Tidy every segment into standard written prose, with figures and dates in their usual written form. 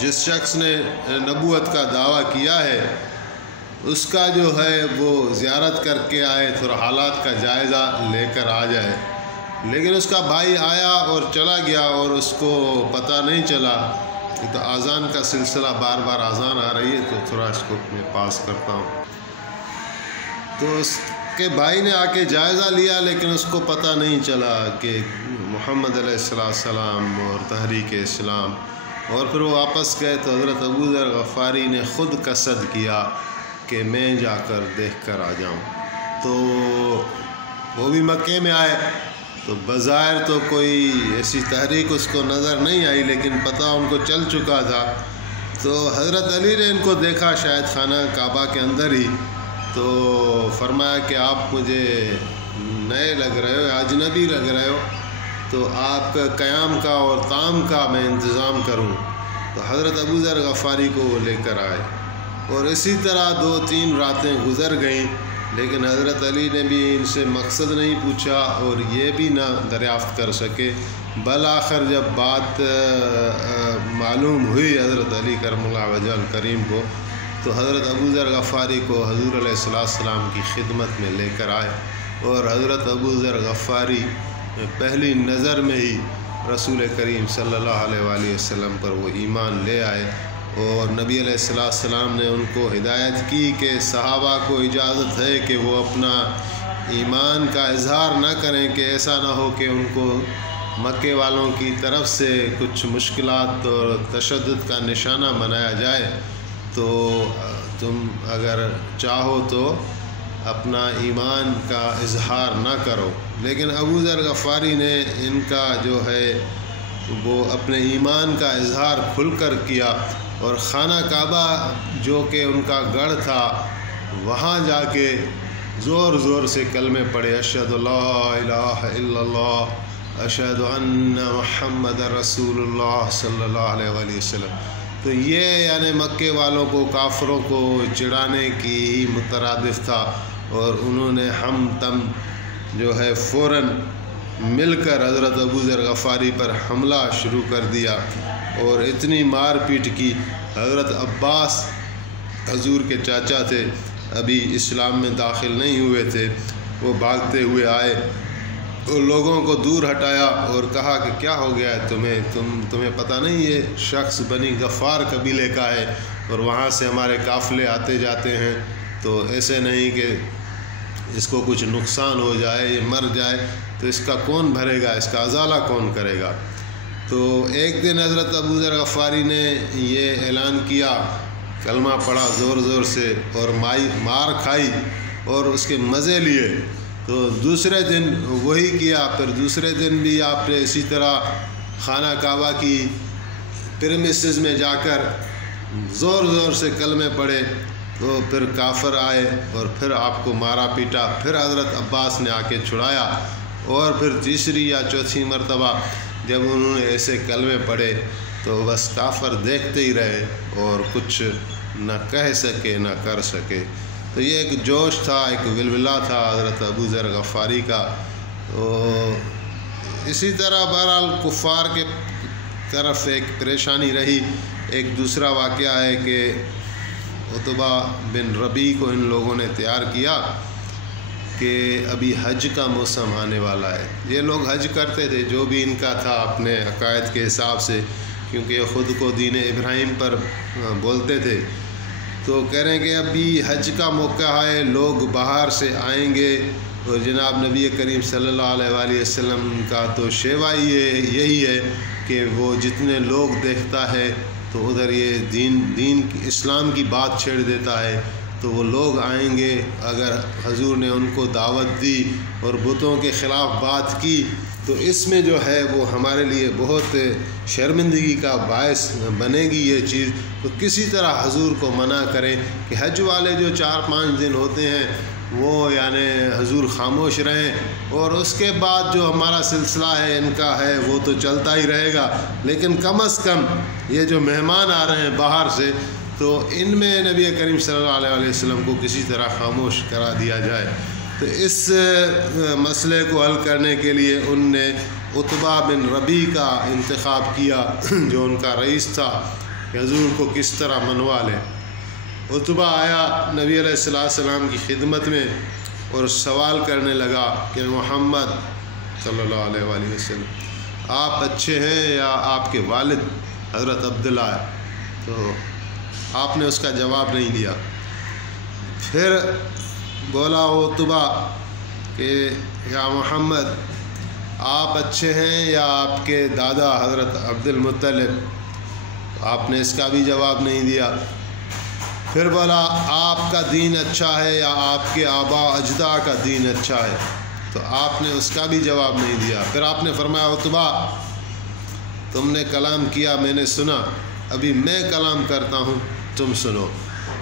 جس شخص نے نبوت کا دعویٰ کیا ہے اس کا جو ہے وہ زیارت کر کے آئے، تھوڑا حالات کا جائزہ لے کر آ جائے۔ لیکن اس کا بھائی آیا اور چلا گیا اور اس کو پتہ نہیں چلا۔ تو اذان کا سلسلہ، بار بار اذان آ رہی ہے تو تھوڑا اس کو میں پاس کرتا ہوں۔ تو اس کے بھائی نے آ کے جائزہ لیا، لیکن اس کو پتہ نہیں چلا کہ محمد علیہ السلام اور تحریک اسلام، اور پھر وہ واپس گئے تو حضرت ابو ذر غفاری نے خود قصد کیا کہ میں جا کر دیکھ کر آ جاؤں۔ تو وہ بھی مکے میں آئے تو بظاہر تو کوئی ایسی تحریک اس کو نظر نہیں آئی، لیکن پتہ ان کو چل چکا تھا۔ تو حضرت علی نے ان کو دیکھا شاید خانہ کعبہ کے اندر ہی، تو فرمایا کہ آپ مجھے نئے لگ رہے ہو، اجنبی لگ رہے ہو، تو آپ کا قیام کا اور طعام کا میں انتظام کروں۔ تو حضرت ابو ذر غفاری کو وہ لے کر آئے، اور اسی طرح 2-3 راتیں گزر گئیں، لیکن حضرت علی نے بھی ان سے مقصد نہیں پوچھا اور یہ بھی نہ دریافت کر سکے۔ بالآخر جب بات معلوم ہوئی حضرت علی کرم اللہ وجہ الکریم کو، تو حضرت ابو ذر غفاری کو حضور علیہ السلام کی خدمت میں لے کر آئے، اور حضرت ابو ذر غفاری پہلی نظر میں ہی رسول کریم صلی اللہ علیہ وآلہ وسلم پر وہ ایمان لے آئے، اور نبی علیہ السلام نے ان کو ہدایت کی کہ صحابہ کو اجازت ہے کہ وہ اپنا ایمان کا اظہار نہ کریں، کہ ایسا نہ ہو کہ ان کو مکے والوں کی طرف سے کچھ مشکلات اور تشدد کا نشانہ بنایا جائے۔ تو تم اگر چاہو تو اپنا ایمان کا اظہار نہ کرو۔ لیکن ابو ذر غفاری نے ان کا جو ہے وہ اپنے ایمان کا اظہار کھل کر کیا، اور خانہ کعبہ جو کہ ان کا گڑھ تھا وہاں جا کے زور زور سے کلمے پڑھے، اشہد لا الہ الا اللہ، اشہد ان محمد رسول اللہ صلی اللہ علیہ وآلہ وسلم۔ تو یہ یعنی مکے والوں کو، کافروں کو چڑھانے کی مترادف تھا، اور انہوں نے ہم تم جو ہے فوراً مل کر حضرت ابو ذر غفاری پر حملہ شروع کر دیا، اور اتنی مار پیٹ کی۔ حضرت عباس حضور کے چاچا تھے، ابھی اسلام میں داخل نہیں ہوئے تھے، وہ بھاگتے ہوئے آئے اور لوگوں کو دور ہٹایا اور کہا کہ کیا ہو گیا ہے تمہیں پتہ نہیں یہ شخص بنی غفار قبیلے کا ہے، اور وہاں سے ہمارے قافلے آتے جاتے ہیں، تو ایسے نہیں کہ اس کو کچھ نقصان ہو جائے، یہ مر جائے تو اس کا کون بھرے گا، اس کا ازالہ کون کرے گا۔ تو ایک دن حضرت ابو ذر غفاری نے یہ اعلان کیا، کلمہ پڑھا زور زور سے، اور مار کھائی اور اس کے مزے لیے۔ تو دوسرے دن وہی کیا، پھر دوسرے دن بھی آپ نے اسی طرح خانہ کعبہ کی پریمیسز میں جا کر زور زور سے کلمے پڑھے، تو پھر کافر آئے اور پھر آپ کو مارا پیٹا، پھر حضرت عباس نے آ کے چھڑایا، اور پھر تیسری یا چوتھی مرتبہ جب انہوں نے ایسے کلمے پڑھے تو بس کافر دیکھتے ہی رہے اور کچھ نہ کہہ سکے نہ کر سکے۔ تو یہ ایک جوش تھا، ایک ولولہ تھا حضرت ابو ذر غفاری کا۔ تو اسی طرح بہرحال کفار کے طرف ایک پریشانی رہی۔ ایک دوسرا واقعہ ہے کہ عتبہ بن ربیع کو ان لوگوں نے تیار کیا کہ ابھی حج کا موسم آنے والا ہے۔ یہ لوگ حج کرتے تھے جو بھی ان کا تھا اپنے عقائد کے حساب سے، کیونکہ یہ خود کو دین ابراہیم پر بولتے تھے۔ تو کہہ رہے ہیں کہ ابھی حج کا موقع ہے، لوگ باہر سے آئیں گے، اور جناب نبی کریم صلی اللہ علیہ وآلہ وسلم کا تو شیوا یہی ہے کہ وہ جتنے لوگ دیکھتا ہے تو ادھر یہ دین اسلام کی بات چھیڑ دیتا ہے، تو وہ لوگ آئیں گے۔ اگر حضور نے ان کو دعوت دی اور بتوں کے خلاف بات کی تو اس میں جو ہے وہ ہمارے لیے بہت شرمندگی کا باعث بنے گی یہ چیز۔ تو کسی طرح حضور کو منع کریں کہ حج والے جو 4-5 دن ہوتے ہیں وہ یعنی حضور خاموش رہیں، اور اس کے بعد جو ہمارا سلسلہ ہے ان کا ہے وہ تو چلتا ہی رہے گا، لیکن کم از کم یہ جو مہمان آ رہے ہیں باہر سے تو ان میں نبی کریم صلی اللہ علیہ وسلم کو کسی طرح خاموش کرا دیا جائے۔ تو اس مسئلے کو حل کرنے کے لیے ان نے عتبہ بن ربیع کا انتخاب کیا جو ان کا رئیس تھا، کہ حضور کو کس طرح منوا لیں۔ عتبہ آیا نبی علیہ السلام کی خدمت میں اور سوال کرنے لگا کہ محمد صلی اللہ علیہ وآلہ وسلم آپ اچھے ہیں یا آپ کے والد حضرت عبداللہ؟ تو آپ نے اس کا جواب نہیں دیا۔ پھر بولا عتبہ کہ یا محمد آپ اچھے ہیں یا آپ کے دادا حضرت عبد المطلب؟ آپ نے اس کا بھی جواب نہیں دیا۔ پھر بولا آپ کا دین اچھا ہے یا آپ کے آبا اجداد کا دین اچھا ہے؟ تو آپ نے اس کا بھی جواب نہیں دیا۔ پھر آپ نے فرمایا عتبہ تم نے کلام کیا میں نے سنا، ابھی میں کلام کرتا ہوں تم سنو۔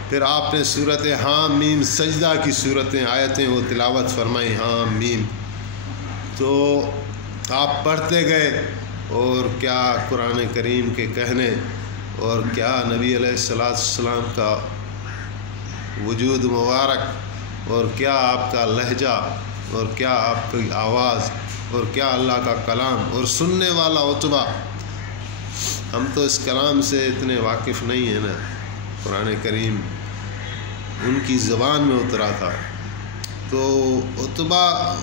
پھر آپ نے سورت حام میم سجدہ کی صورتیں آیتیں وہ تلاوت فرمائی، حام میم، تو آپ پڑھتے گئے اور کیا قرآن کریم کے کہنے اور کیا نبی علیہ السلام کا وجود مبارک اور کیا آپ کا لہجہ اور کیا آپ کی آواز اور کیا اللہ کا کلام اور سننے والا عتبہ۔ ہم تو اس کلام سے اتنے واقف نہیں ہیں نا، قرآن کریم ان کی زبان میں اترا تھا۔ تو عتبہ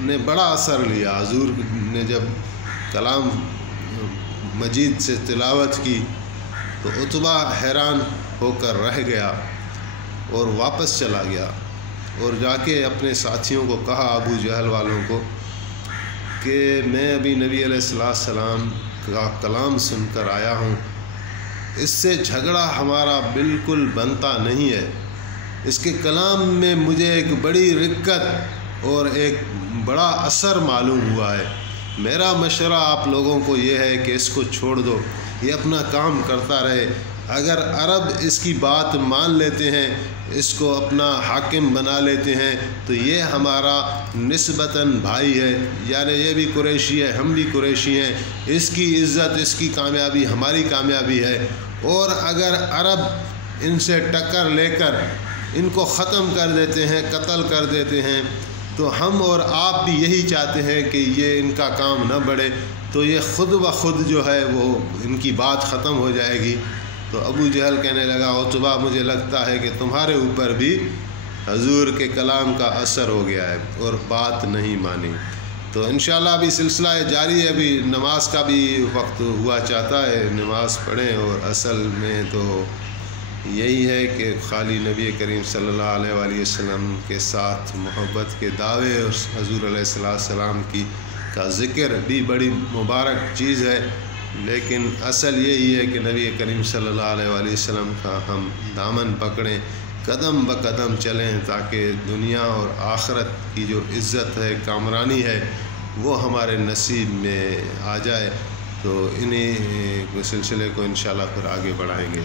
نے بڑا اثر لیا، حضور نے جب کلام مجید سے تلاوت کی تو عتبہ حیران ہو کر رہ گیا اور واپس چلا گیا اور جا کے اپنے ساتھیوں کو کہا، ابو جہل والوں کو، کہ میں ابھی نبی علیہ السلام کا کلام سن کر آیا ہوں، اس سے جھگڑا ہمارا بالکل بنتا نہیں ہے، اس کے کلام میں مجھے ایک بڑی رقت اور ایک بڑا اثر معلوم ہوا ہے۔ میرا مشورہ آپ لوگوں کو یہ ہے کہ اس کو چھوڑ دو، یہ اپنا کام کرتا رہے۔ اگر عرب اس کی بات مان لیتے ہیں، اس کو اپنا حاکم بنا لیتے ہیں، تو یہ ہمارا نسبتاً بھائی ہے، یعنی یہ بھی قریشی ہے ہم بھی قریشی ہیں، اس کی عزت اس کی کامیابی ہماری کامیابی ہے۔ اور اگر عرب ان سے ٹکر لے کر ان کو ختم کر دیتے ہیں، قتل کر دیتے ہیں، تو ہم اور آپ بھی یہی چاہتے ہیں کہ یہ ان کا کام نہ بڑھے، تو یہ خود بخود جو ہے وہ ان کی بات ختم ہو جائے گی۔ تو ابو جہل کہنے لگا عتبہ مجھے لگتا ہے کہ تمہارے اوپر بھی حضور کے کلام کا اثر ہو گیا ہے اور بات نہیں مانی۔ تو انشاءاللہ ابھی سلسلہ جاری ہے، ابھی نماز کا بھی وقت ہوا چاہتا ہے، نماز پڑھیں۔ اور اصل میں تو یہی ہے کہ خالی نبی کریم صلی اللہ علیہ وآلہ وسلم کے ساتھ محبت کے دعوے اور حضور علیہ السلام کا ذکر بھی بڑی مبارک چیز ہے، لیکن اصل یہی ہے کہ نبی کریم صلی اللہ علیہ وآلہ وسلم کا ہم دامن پکڑیں، قدم بقدم چلیں، تاکہ دنیا اور آخرت کی جو عزت ہے، کامرانی ہے، وہ ہمارے نصیب میں آ جائے۔ تو انہیں سلسلے کو انشاءاللہ پھر آگے بڑھائیں گے۔